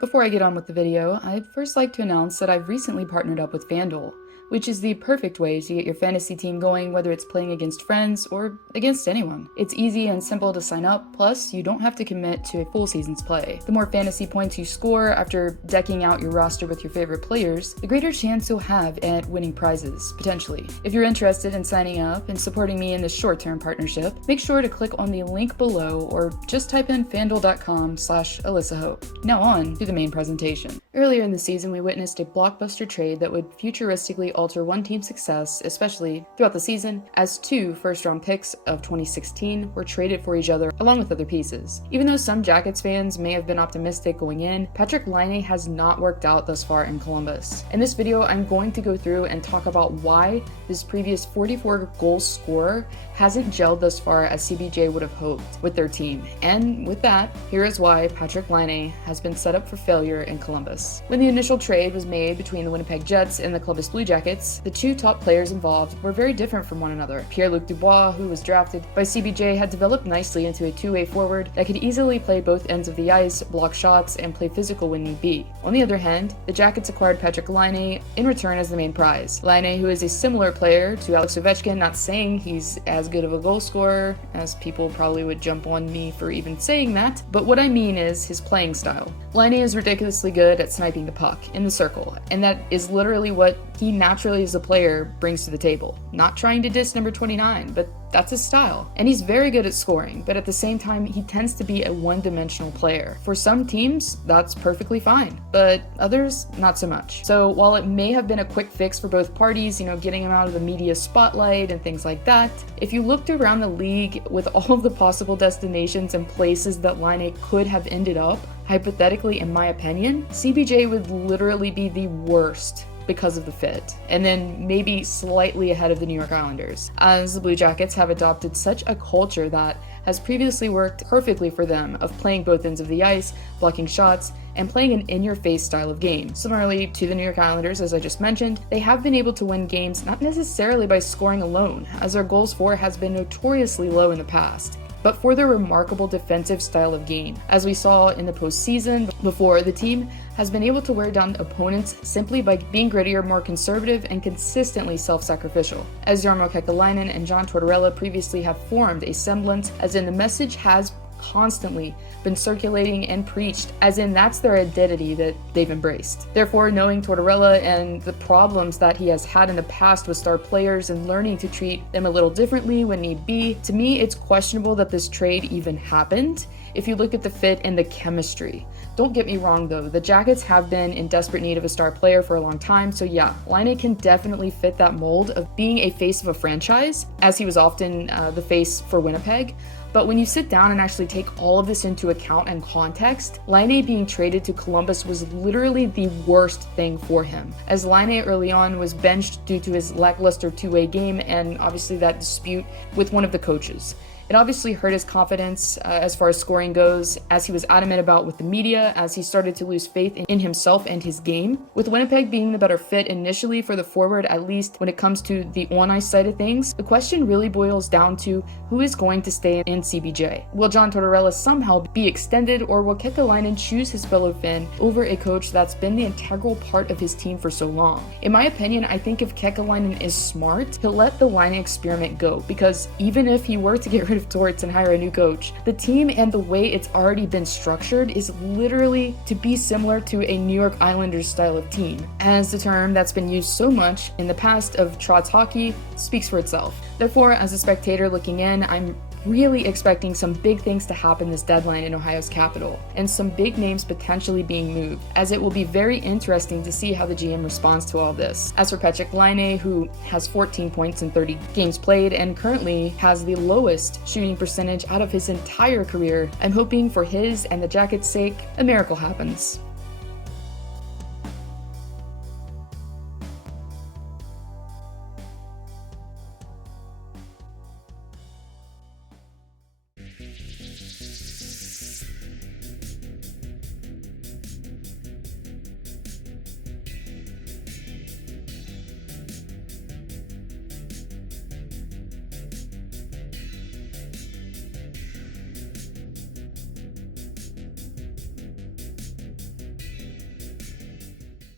Before I get on with the video, I'd first like to announce that I've recently partnered up with Fanduel, which is the perfect way to get your fantasy team going, whether it's playing against friends or against anyone. It's easy and simple to sign up, plus you don't have to commit to a full season's play. The more fantasy points you score after decking out your roster with your favorite players, the greater chance you'll have at winning prizes, potentially. If you're interested in signing up and supporting me in this short-term partnership, make sure to click on the link below or just type in fanduel.com/AlyssaHope. Now on to the main presentation. Earlier in the season, we witnessed a blockbuster trade that would futuristically alter one team's success, especially throughout the season, as two first-round picks of 2016 were traded for each other along with other pieces. Even though some Jackets fans may have been optimistic going in, Patrik Laine has not worked out thus far in Columbus. In this video, I'm going to go through and talk about why this previous 44-goal scorer hasn't gelled thus far as CBJ would have hoped with their team. And with that, here is why Patrik Laine has been set up for failure in Columbus. When the initial trade was made between the Winnipeg Jets and the Columbus Blue Jackets, the two top players involved were very different from one another. Pierre-Luc Dubois, who was drafted by CBJ, had developed nicely into a two-way forward that could easily play both ends of the ice, block shots, and play physical when need be. On the other hand, the Jackets acquired Patrik Laine in return as the main prize. Laine, who is a similar player to Alex Ovechkin, not saying he's as good of a goal scorer, as people probably would jump on me for even saying that, but what I mean is his playing style. Laine is ridiculously good at sniping the puck in the circle, and that is literally what he naturally as a player brings to the table. Not trying to diss number 29, but that's his style. And he's very good at scoring, but at the same time, he tends to be a one-dimensional player. For some teams, that's perfectly fine, but others, not so much. So while it may have been a quick fix for both parties, getting him out of the media spotlight and things like that, if you looked around the league with all of the possible destinations and places that Laine could have ended up, hypothetically, in my opinion, CBJ would literally be the worst because of the fit, and then maybe slightly ahead of the New York Islanders, as the Blue Jackets have adopted such a culture that has previously worked perfectly for them of playing both ends of the ice, blocking shots, and playing an in-your-face style of game. Similarly to the New York Islanders, as I just mentioned, they have been able to win games not necessarily by scoring alone, as their goals for has been notoriously low in the past, but for their remarkable defensive style of game. As we saw in the postseason before, the team has been able to wear down opponents simply by being grittier, more conservative, and consistently self-sacrificial. As Jarmo Kekalainen and John Tortorella previously have formed a semblance, as in the message has constantly been circulating and preached, as in that's their identity that they've embraced. Therefore, knowing Tortorella and the problems that he has had in the past with star players and learning to treat them a little differently when need be, to me it's questionable that this trade even happened if you look at the fit and the chemistry. Don't get me wrong though, the Jackets have been in desperate need of a star player for a long time, so yeah, Laine can definitely fit that mold of being a face of a franchise, as he was often the face for Winnipeg. But when you sit down and actually take all of this into account and context, Laine being traded to Columbus was literally the worst thing for him, as Laine early on was benched due to his lackluster two-way game and obviously that dispute with one of the coaches. It obviously hurt his confidence as far as scoring goes, as he was adamant about with the media, as he started to lose faith in himself and his game. With Winnipeg being the better fit initially for the forward, at least when it comes to the on-ice side of things, the question really boils down to who is going to stay in CBJ. Will John Tortorella somehow be extended, or will Kekalainen choose his fellow Finn over a coach that's been the integral part of his team for so long? In my opinion, I think if Kekalainen is smart, he'll let the Laine experiment go, because even if he were to get rid of Torts and hire a new coach, the team and the way it's already been structured is literally to be similar to a New York Islanders style of team, as the term that's been used so much in the past of Trotz hockey speaks for itself. Therefore, as a spectator looking in, I'm really expecting some big things to happen this deadline in Ohio's capital, and some big names potentially being moved, as it will be very interesting to see how the GM responds to all this. As for Patrik Laine, who has 14 points in 30 games played and currently has the lowest shooting percentage out of his entire career, I'm hoping for his and the Jackets' sake, a miracle happens.